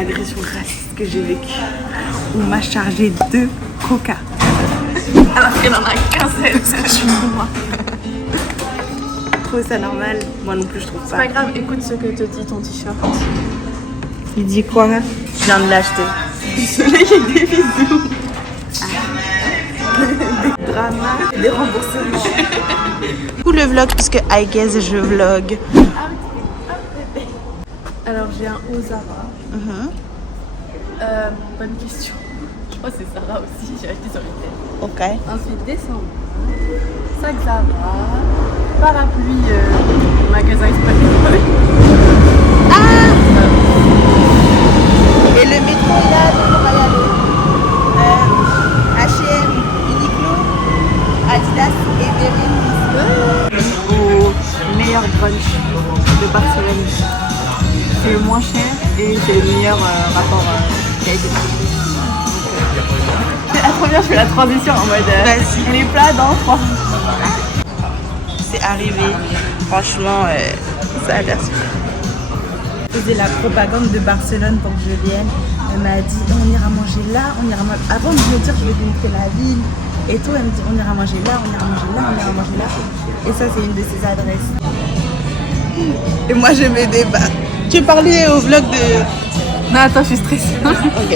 agression raciste que j'ai vécue. On m'a chargé 2 coca. Alors qu'elle en a qu'un seul. Parce que je suis moi. Trouve ça normal? Moi non plus je trouve pas. C'est pas grave, écoute ce que te dit ton t-shirt. Il dit quoi? Je viens de l'acheter. Du soleil avec des bisous. Des dramas, des remboursements. Tout le vlog puisque I guess je vlog. Alors j'ai un haut Zara. Bonne question. Je crois que c'est Zara aussi, j'ai acheté sur Vinted. Ok. Ensuite descendre. Sac Zara. Parapluie magasin espagnol. Et le métro est là, donc on va y aller. H&M, Uniqlo, Adidas et Verin. Au meilleur brunch de Barcelone. C'est le moins cher et c'est le meilleur rapport qualité-prix. C'est la première, je fais la transition en mode les plats dans 3. C'est arrivé, franchement, ça a l'air super. Je faisais la propagande de Barcelone pour que je vienne. Elle m'a dit on ira manger là, on ira manger. Avant de me dire je vais te montrer la ville et tout, elle me dit on ira manger là, on ira manger là, on ira manger là. Et ça c'est une de ses adresses. Et moi je me débat. Tu veux parler au vlog de... Non attends, je suis stressée. Ok.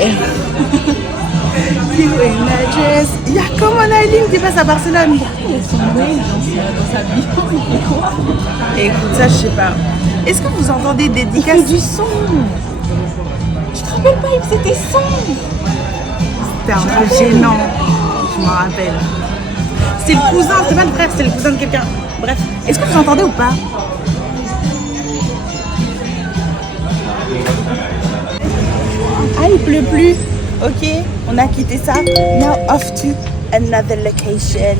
Il y a comme un Aileen qui passe à Barcelone. Elles sont belles dans sa bio. Écoute ça je sais pas. Est-ce que vous entendez des dédicaces? Il fait du son. Je te rappelle pas, il faisait des sons. C'était un peu gênant. Je m'en rappelle. C'est le cousin, c'est pas le frère, c'est le cousin de quelqu'un. Bref, est-ce que vous entendez ou pas? Ah, il pleut plus. Ok, on a quitté ça. Now off to another location.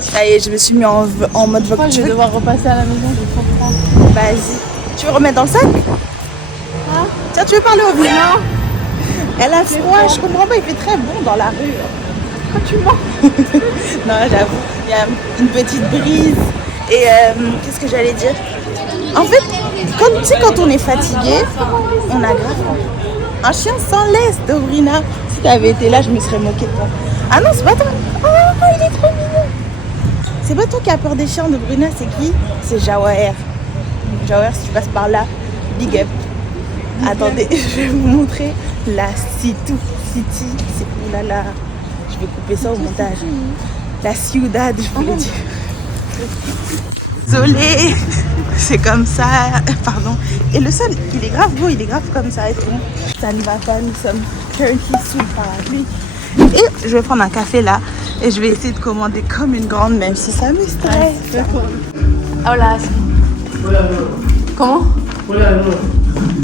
Ça y est, je me suis mis en mode Je crois que je vais devoir repasser à la maison, je comprends. Vas-y. Tu veux remettre dans le sac? Hein? Tiens, tu veux parler au violon? Elle a froid, je comprends pas, il fait très bon dans la rue. Quand tu mens. Non, j'avoue, il y a une petite brise. Et qu'est-ce que j'allais dire? En fait, quand on est fatigué, on a grave. Un chien sans laisse, Dobrina. Si t'avais été là, je me serais moquée de toi. Ah non, c'est pas toi. Oh, il est trop mignon. C'est pas toi qui as peur des chiens, Dobrina, c'est qui? C'est Jawaher. Jawaher, si tu passes par là, big up. Attendez, je vais vous montrer la City. C'est oulala. Je vais couper ça au montage. La Ciudad, je voulais dire. Désolée, c'est comme ça, pardon. Et le sol, il est grave beau, il est grave comme ça et tout. Ça ne va pas, nous sommes currently sous le parapluie. Et je vais prendre un café là et je vais essayer de commander comme une grande, même si ça me stresse. Hola. Comment?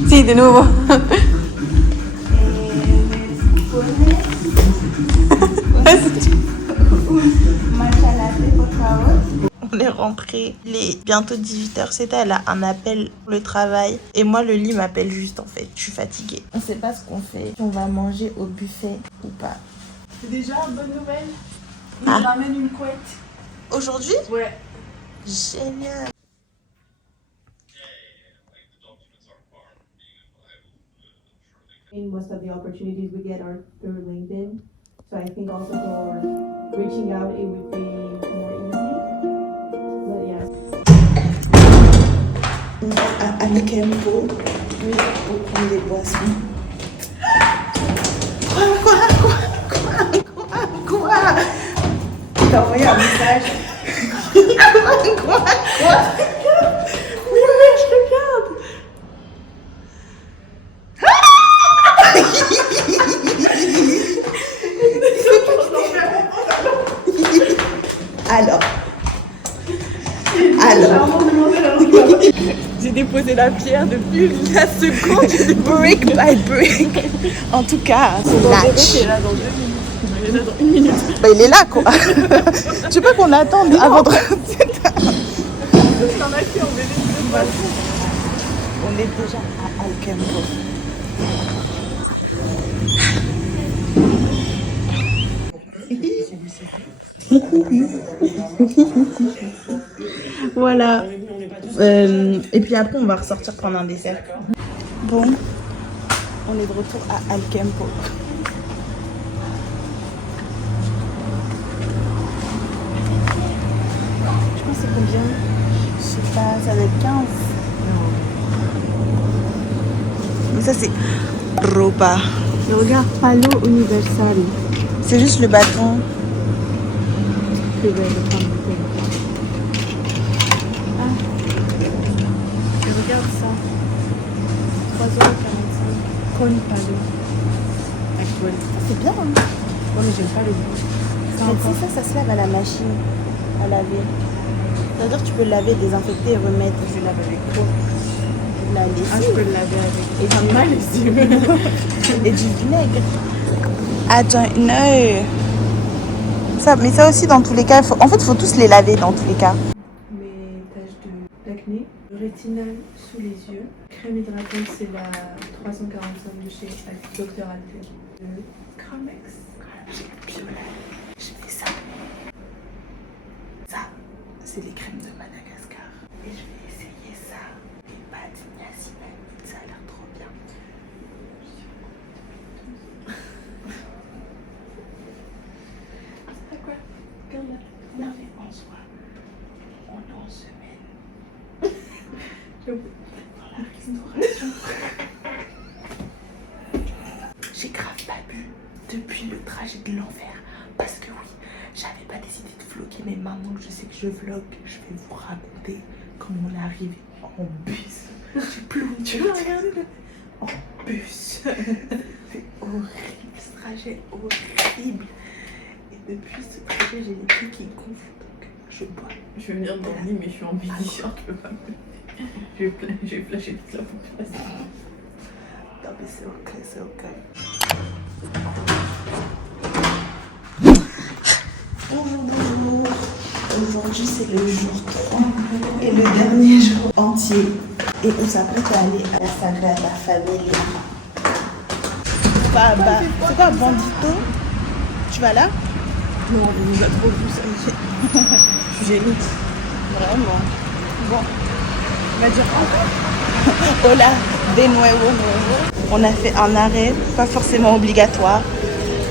Si, de nouveau. On est rentré, il est bientôt 18h, c'était elle a un appel pour le travail et moi le lit m'appelle juste en fait, je suis fatiguée. On sait pas ce qu'on fait, si on va manger au buffet ou pas. C'est déjà une bonne nouvelle. On nous ramène une couette. Aujourd'hui? Ouais. Génial. Most of the opportunities we get are through LinkedIn. So I think also for reaching out, it would be more easy. But yeah. À Kempo, oui, pour prendre des boissons. Quoi? T'as envoyé un message. Quoi? Oui, je regarde. Alors. J'ai déposé la pierre depuis la seconde. Brick by brick. En tout cas, c'est match. Il est là dans 2 minutes. Il est là dans 1 minute. Bah, il est là quoi. Tu veux pas qu'on attende avant de. T'en as qui ont bébé de boisson. On est déjà à Alkempo. Voilà. Et puis après, on va ressortir prendre un dessert. Bon. On est de retour à Alkempo. Je pense que c'est combien? Je sais pas, ça doit être 15. Mais ça c'est Ropa. Mais regarde, Palo Universal. C'est juste le bâton. Que belle femme. Ah. Et regarde ça. 3,45 €. Con Palo. Actuel. C'est bien, hein? Ouais, mais j'aime pas le goût. Mais tu sais, ça se lave à la machine à laver. C'est-à-dire que tu peux le laver, désinfecter et remettre. Je lave avec quoi? La Ah, je lessive peux le laver avec. Et j'en ai mal ici. et du vinaigre. Attends, non. Ça, mais ça aussi, dans tous les cas, en fait, il faut tous les laver dans tous les cas. Mes taches d'acné, rétinal sous les yeux, crème hydratante, c'est la 345 de chez Dr. Alter. Le Cramex. J'ai le violet. Je fais ça. Ça, c'est les crèmes de Madagascar. Et je vais essayer ça. Et pas de niacinamide. Ça a l'air trop bien. C'est quoi? Regarde là. Non, mais en soi, on est en semaine. Dans la restauration. J'ai grave pas bu depuis le trajet de l'enfer. Parce que oui, j'avais pas décidé de vlogger, mais maintenant que je sais que je vlog, je vais vous raconter comment on est arrivé en bus. J'ai plongé en bus. C'est horrible, ce trajet horrible. Et depuis ce trajet, j'ai les pieds qui gonflent, donc je bois. Je vais venir dormir, mais je suis en mini-short, je peux pas me. Je vais flasher toute la population. Non mais c'est ok, c'est ok. Bonjour, bonjour. Aujourd'hui c'est le jour 3 et le dernier jour entier. Et on s'apprête à aller à la Sagrada Familia. Bah, c'est quoi, Bandito? Tu vas là? Non, on nous a trop vu, ça y est. Je suis gênée. Vraiment. Bon. On va dire encore. Hola, de nuevo. On a fait un arrêt, pas forcément obligatoire,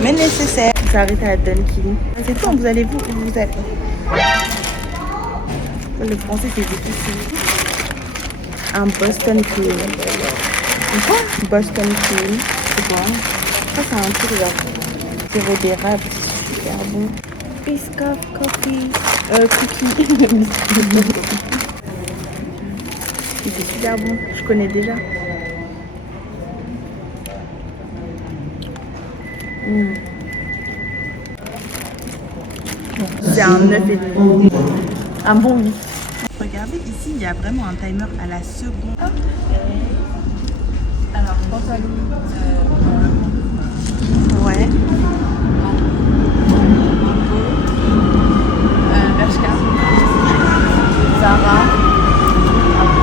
mais nécessaire. On s'est arrêté à Dunkin'. C'est tout, vous allez où vous allez? Le français c'est difficile. Un Boston Cream. Quoi? Boston Cream. C'est quoi? Ça c'est un truc genre sirop d'érable, c'est super bon. Biscoff coffee. Cookie. C'est super bon, je connais déjà. C'est un 9,5. Un bon 8. Regardez ici, il y a vraiment un timer à la seconde. Alors, pantalon. Ouais. Bershka. Zara.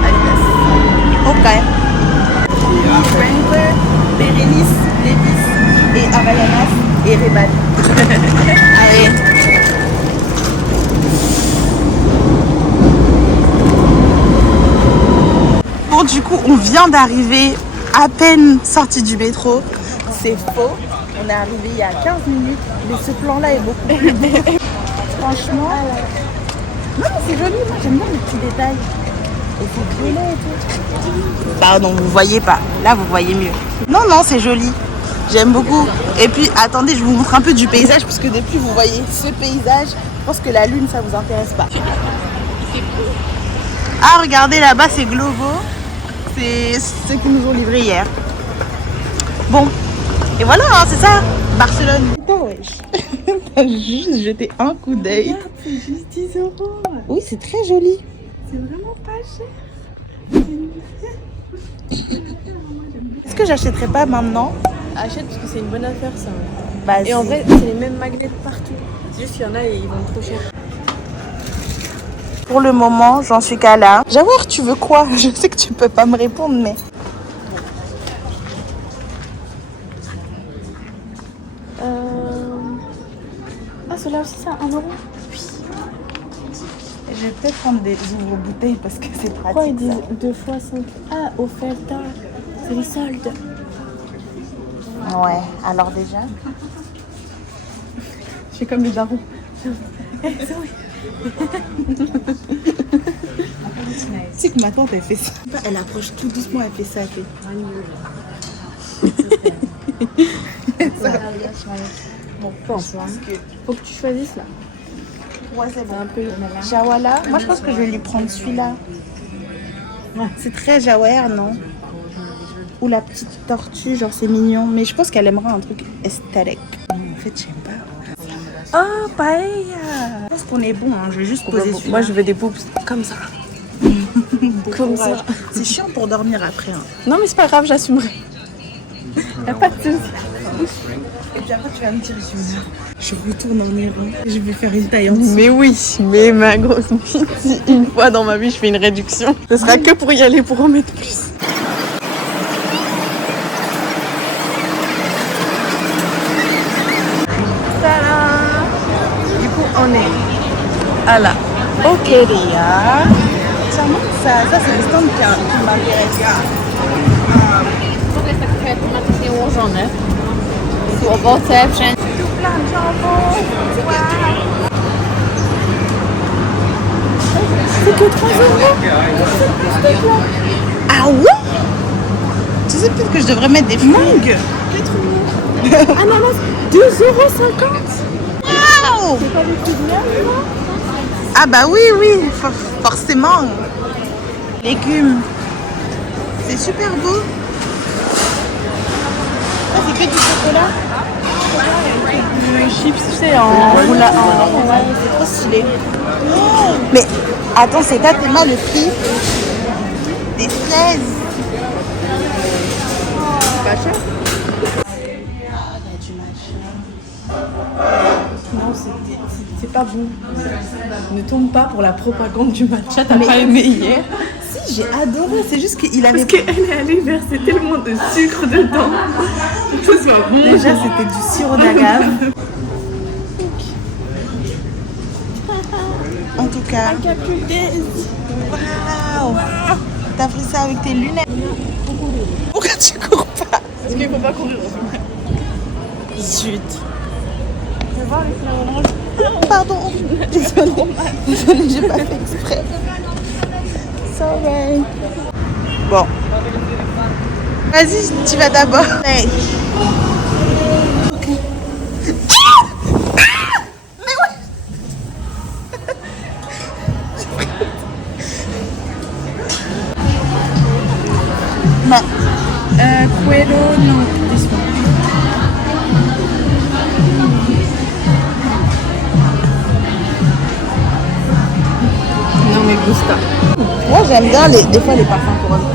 Adidas. Ok. Wrangler, Bérénice, Levi's et Havaianas et Ray-Ban. Allez. Bon, du coup, on vient d'arriver, à peine sorti du métro. C'est faux. On est arrivé il y a 15 minutes, mais ce plan-là est beaucoup plus beau. Franchement, non, c'est joli. Moi, j'aime bien les petits détails. Et c'est violet et tout. Pardon, vous voyez pas. Là, vous voyez mieux. Non, non, c'est joli. J'aime beaucoup. Et puis, attendez, je vous montre un peu du paysage, parce que depuis, vous voyez ce paysage. Je pense que la lune, ça vous intéresse pas. Ah, regardez, là-bas, c'est Globo. C'est ceux qui nous ont livré hier. Bon, et voilà, hein, c'est ça, Barcelone. Putain, wesh. T'as juste jeté un coup d'œil. C'est juste 10 €. Oui, c'est très joli. C'est vraiment pas cher. Est-ce que j'achèterais pas maintenant? Achète parce que c'est une bonne affaire ça. Vas-y. Et en vrai, c'est les mêmes magnets partout. C'est juste qu'il y en a et ils vont trop cher. Pour le moment, j'en suis qu'à là. J'avoue, tu veux quoi? Je sais que tu peux pas me répondre, mais... Ah, ceux-là aussi, ça, 1 €. Oui. Je vais peut-être prendre des ouvre-bouteilles parce que c'est pratique. Pourquoi ils disent ça. 2 fois 5? Ah, offerta. C'est les soldes. Ouais, alors déjà. Je fais comme les darons. Tu sais que ma tante, elle fait ça. Elle approche tout doucement, elle fait ça. Bon, pense. Faut que tu choisisses là. Ouais, c'est bon. Un peu. Jawala. Moi, je pense que je vais lui prendre celui-là. C'est très Jawahir, non? Ou la petite tortue, genre c'est mignon. Mais je pense qu'elle aimerait un truc esthétique. En fait, j'aime pas. Oh, paella! Je pense qu'on est bon, hein. Je vais juste poser celui-là. Moi, je veux des boobs comme ça. Comme ça. C'est chiant pour dormir après. Hein. Non, mais c'est pas grave, j'assumerai. Y'a pas de soucis. Et puis après, tu vas me dire, je retourne en Iran. Je vais faire une taille en dessous. Mais oui, mais ma grosse fille, si une fois dans ma vie je fais une réduction, ce sera que pour y aller pour en mettre plus. Tadam! Du coup, on est à la Okeria. Tiens, moi, ça c'est le stand qui m'intéresse. To jest takie tematycznie ułożone. Tu owoce, wszędzie. Plein de jambon. C'est que 3 €. Ah ouais? Tu sais peut-être que je devrais mettre des mangues. Ananas, 2,50 €. Waouh! C'est pas des trucs bien, ah bah oui, forcément. Légumes. C'est super beau. Ça c'est que du chocolat. chips, tu sais, en roula. Ouais, c'est trop stylé. Oh, mais attends, c'est tellement le prix des fraises. Pas cher. Ah, il y a du machin. Non, c'est pas bon. Ne tombe pas pour la propagande du matcha, t'as pas aimé hier. Si, j'ai adoré, c'est juste qu'il avait... Parce qu'elle est allée verser tellement de sucre dedans pour que ce soit bon. Déjà, c'était du sirop d'agave. En tout cas... Waouh! T'as pris ça avec tes lunettes. Pourquoi tu cours pas? Parce qu'il faut pas courir. Zut. Tu veux voir les fleurs oranges? Pardon. Désolée, j'ai pas fait exprès. Sorry. Bon. Vas-y, tu vas d'abord. Hey. Ok. Mais ouais. Non. Cuero, non. This one. Non mais gusta. Moi j'aime bien des fois les parfums couronnes.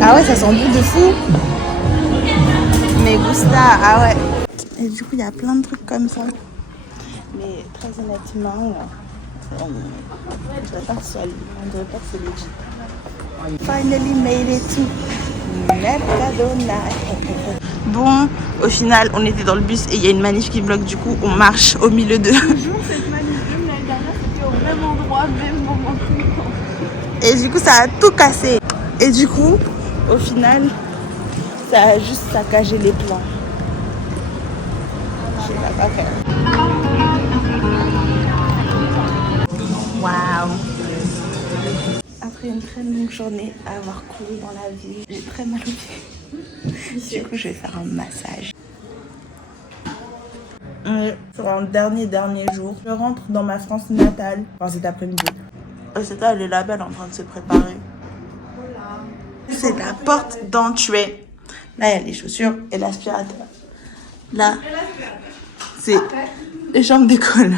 Ah ouais, ça sent bon de fou. Mais gusta, ah ouais. Et du coup il y a plein de trucs comme ça. Mais très honnêtement, on dirait pas que c'est legit. Finally made it to Mercadona. Bon, au final, on était dans le bus et il y a une manif qui bloque. Du coup, on marche au milieu de... Toujours cette manif de l'année dernière, c'était au même endroit, même moment. Et du coup, ça a tout cassé. Et du coup, au final, ça a juste saccagé les plans. Je sais pas faire. Waouh! Après une très longue journée à avoir couru dans la ville, j'ai très mal au pied. Du coup, je vais faire un massage. Sur un dernier jour, je rentre dans ma France natale. Enfin, cet après-midi. C'est là, elle est là-bas, elle est en train de se préparer. C'est la porte d'entrée. Là, il y a les chaussures et l'aspirateur. Là, c'est les chambres des colocs.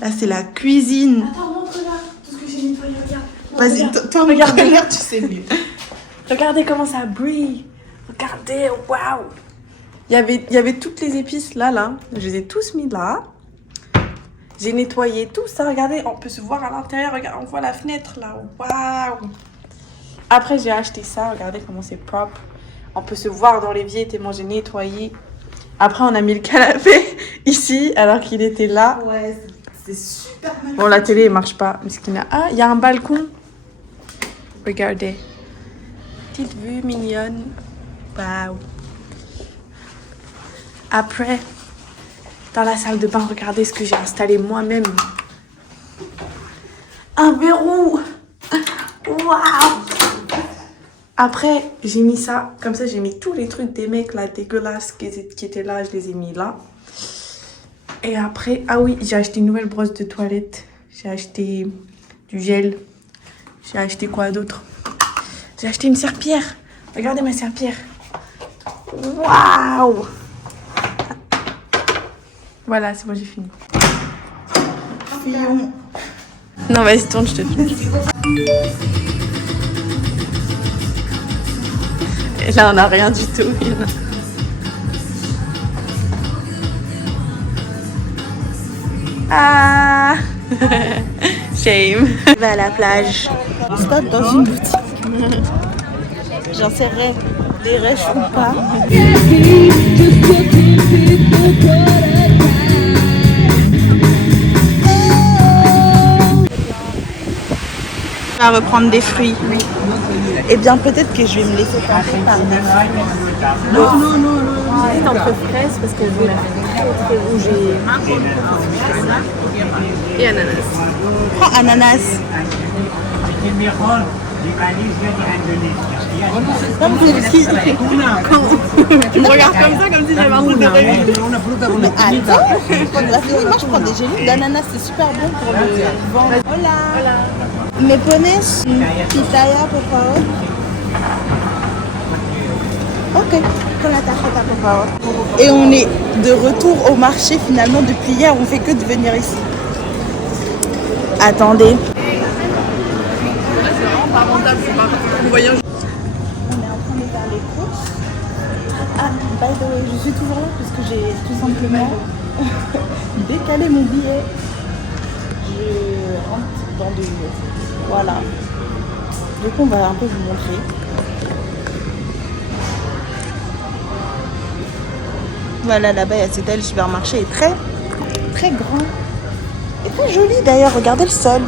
Là, c'est la cuisine. Attends, montre-la. Tout ce que j'ai nettoyé, regarde. Vas-y, toi, regarde, tu sais mieux. Regardez comment ça brille. Regardez, waouh. Il y avait toutes les épices là. Je les ai tous mis là. J'ai nettoyé tout ça. Regardez, on peut se voir à l'intérieur. Regarde, on voit la fenêtre là. Waouh. Après, j'ai acheté ça. Regardez comment c'est propre. On peut se voir dans l'évier tellement j'ai nettoyé. Après, on a mis le canapé ici alors qu'il était là. Ouais, c'est super mal. Bon, la télé ne marche pas. Ah, il y a un balcon. Regardez. Petite vue mignonne. Waouh. Après, dans la salle de bain, regardez ce que j'ai installé moi-même. Un verrou. Waouh. Après, j'ai mis ça. Comme ça, j'ai mis tous les trucs des mecs là dégueulasses qui étaient là. Je les ai mis là. Et après, ah oui, j'ai acheté une nouvelle brosse de toilette. J'ai acheté du gel. J'ai acheté quoi d'autre? J'ai acheté une serpillière. Regardez ma serpillière. Waouh! Voilà, c'est bon, j'ai fini. Fillon. Non, vas-y, tourne, je te filme. Et là, on n'a rien du tout. Ah! Shame. Je vais à la plage. Stop dans une boutique. J'en serai des rêches ou pas. On va reprendre des fruits. Oui. Eh bien, peut-être que je vais me laisser tenter par des fruits. Non. J'hésite entre fraises parce que je veux la faire très rouge et ananas. Prends ananas. Tu me regardes comme ça, comme si j'avais un truc de rêve. Mais attends, moi je prends des gélis d'ananas, c'est super bon pour le ventre. Hola. ¿Me pones pitaya, por favor? Ok, con la tarjeta, por favor. Et on est de retour au marché finalement. Depuis hier, on fait que de venir ici. Attendez. On est en train de faire les courses. Ah, by the way, je suis toujours là parce que j'ai tout simplement décalé mon billet. Je rentre dans 2 jours. Voilà. Du coup, on va un peu vous montrer. Voilà, là-bas, il y a cet le supermarché est très, très grand. Et très joli d'ailleurs. Regardez le sol.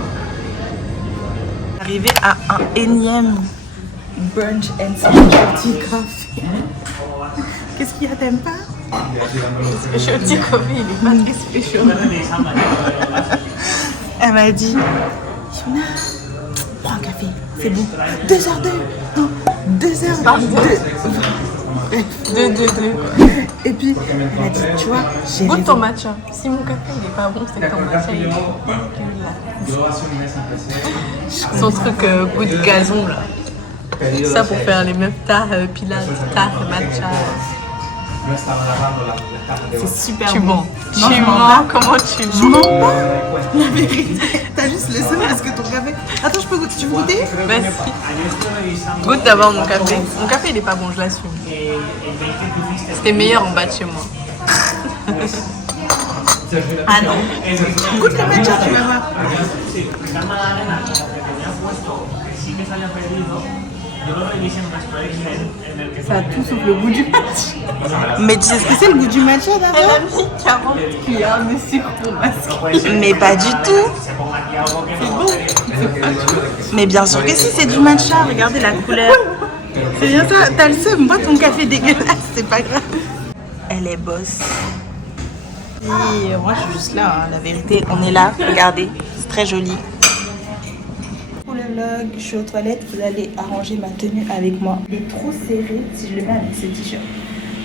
Arrivé à un énième brunch and specialty coffee. Qu'est-ce qu'il y a, t'aimes pas? Specialty coffee, il est pas très spécial. Elle m'a dit, Yuna, prends un café, c'est bon. 2h02, non, 2h02. Deux. Et puis, elle a dit, tu vois, j'ai Goûte raison. ton matcha. Si mon café il est pas bon, c'est que ton matcha il est dégueulasse. Son truc goût de gazon là. Ça pour faire les meufs tard, pilates, tard, matcha. C'est super Tu bon. mens. Non, Tu je mens mens. pas. Comment tu Je mens? mens pas. La vérité. T'as juste le seum parce que ton café. Attends, je peux goûter. Tu veux goûter? Vas-y. Goûte d'abord mon café. Mon café il est pas bon, je l'assume. C'était meilleur en bas de chez moi. Ah non. Goûte le matcha, tu vas voir. Ça a tout sauf le goût du matcha. Mais tu sais ce que c'est le goût du matcha Elle d'abord? a mis 40 cuillères de sucre pour masquer. Mais pas du tout. Mais bien sûr que si, c'est du matcha. Regardez la couleur. C'est bien ça. T'as le seum. Moi, ton café dégueulasse, c'est pas grave. Elle est boss. Et moi, je suis juste là. Hein. La vérité, on est là. Regardez, c'est très joli. Pour le vlog, je suis aux toilettes. Vous allez arranger ma tenue avec moi. Il est trop serré si je le mets avec ce t-shirt.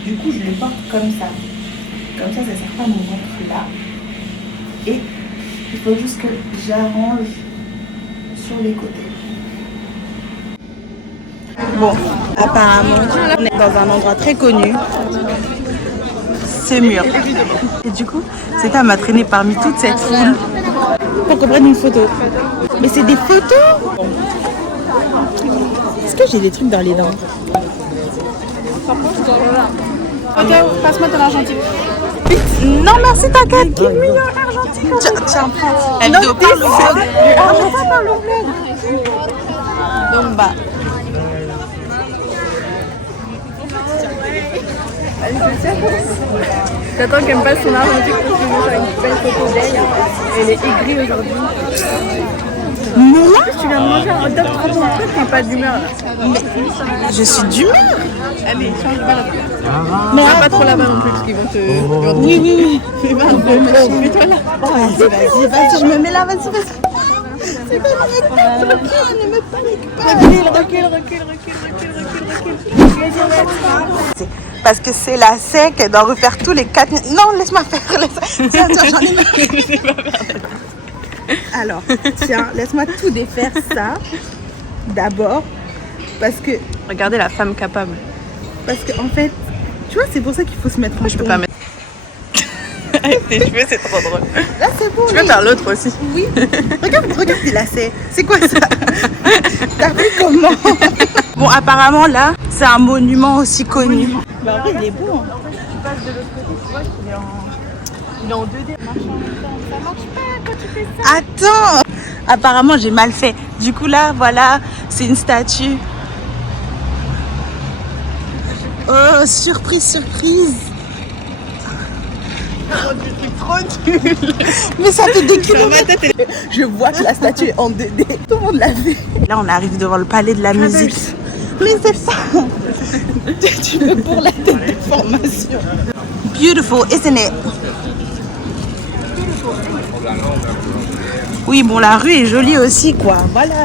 Du coup, je le porte comme ça. Comme ça, ça ne sert pas mon ventre là. Et il faut juste que j'arrange sur les côtés. Bon, apparemment, on est dans un endroit très connu. C'est mûr. Et du coup, Zeta m'a traîné parmi toute cette foule pour qu'on prenne une photo. Mais c'est des photos! Est-ce que j'ai des trucs dans les dents? Passe-moi ton argentique. Non, merci, t'inquiète. Give me your argentique. Tiens, prends. La vidéo parle au vlog. Argentique parle au vlog. Donc, bah. J'attends qu'elle me passe son argentique pour que je fasse une belle photo d'elle. Elle est aigrie aujourd'hui. Moi, Tu viens de manger un hot dog trop bon. Pourquoi t'es pas d'humeur là? je suis d'humeur. Allez, change pas la Mais pas trop là-bas non plus parce qu'ils vont te. Oui, oui, oui. Mets-toi là. Oh, vas-y, je me mets là, vas-y. C'est pas ne me panique pas. Recule. Parce que c'est la sec, elle doit refaire tous les 4 minutes. Non, laisse-moi faire. Tiens, j'en ai marre. Alors, tiens, laisse-moi tout défaire ça. D'abord, parce que Regardez la femme capable. en fait, tu vois, c'est pour ça qu'il faut se mettre en Je peux ton. pas mettre. Avec tes cheveux, c'est trop drôle. Là, c'est bon. Tu peux faire l'autre aussi. Oui. Regarde tes lacets. C'est quoi ça? T'as vu comment? Bon, apparemment, là, c'est un monument aussi connu. Bah, en vrai, il est beau. Hein. Tu passes de l'autre côté, tu vois qu'il est en 2D. Ça marche pas quand tu fais ça. Attends. Apparemment, j'ai mal fait. Du coup, là, voilà, c'est une statue. Oh, surprise. Trop nul. Mais ça fait des kilomètres. Je vois que la statue est en 2D. Tout le monde l'a vu. Là, on arrive devant le palais de la musique. Mais c'est ça. Tu veux pour la tête de formation. Beautiful, isn't it? Oui, bon, la rue est jolie aussi, quoi. Voilà.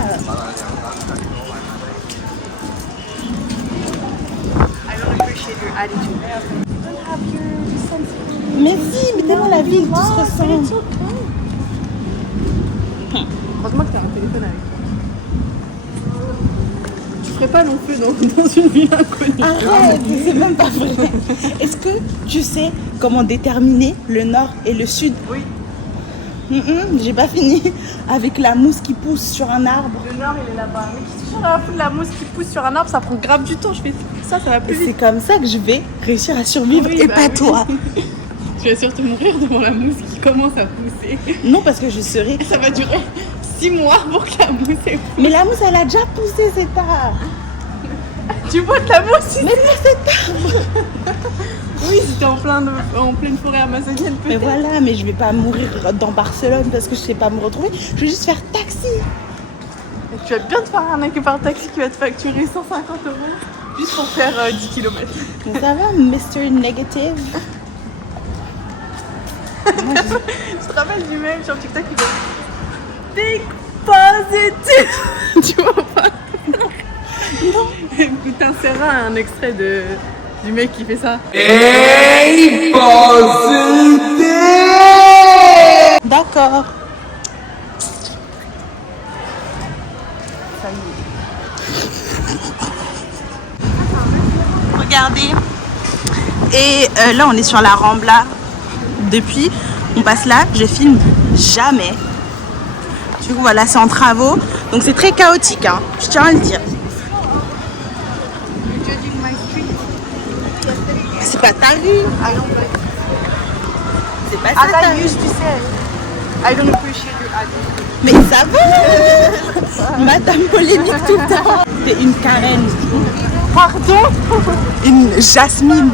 Mais si, mais tellement la ville, tout se ressemble. Heureusement que t'as un téléphone avec toi. Tu ferais pas long feu dans une ville inconnue. Arrête, c'est même pas vrai. Est-ce que tu sais comment déterminer le nord et le sud? Oui. J'ai pas fini. Avec la mousse qui pousse sur un arbre. Le nord, il est là-bas. Mais qui se à foutre la mousse qui pousse sur un arbre, ça prend grave du temps. Je fais ça va plus C'est vite. comme ça que je vais réussir à survivre Oui, et bah pas oui. toi. Tu vas surtout mourir devant la mousse qui commence à pousser. Non, parce que je serai. Ça va durer 6 mois pour que la mousse ait poussé. Mais la mousse, elle a déjà poussé cet arbre. Tu vois de la mousse? Mais pas cet arbre. Oui, c'était en pleine forêt amazonienne Mais peut-être. voilà, mais je vais pas mourir dans Barcelone parce que je sais pas me retrouver. Je vais juste faire taxi. Et tu vas bien te faire arnaquer par taxi qui va te facturer 150 € juste pour faire 10 km. Mais ça va, Mr. Negative? Je te rappelle du même sur TikTok qui dit Think positive. Tu vois pas? Non. Écoute, t'inséreras un extrait du mec qui fait ça. D'accord. Regardez. Et là, on est sur la Rambla. Depuis, on passe là, je filme jamais. Du coup, voilà, c'est en travaux. Donc, c'est très chaotique, hein. Je tiens à le dire. C'est pas ta rue. C'est pas ça ta rue. to say, I don't appreciate your attitude. Mais ça va. Madame polémique tout le temps. T'es une Karen. Pardon? Une Jasmine.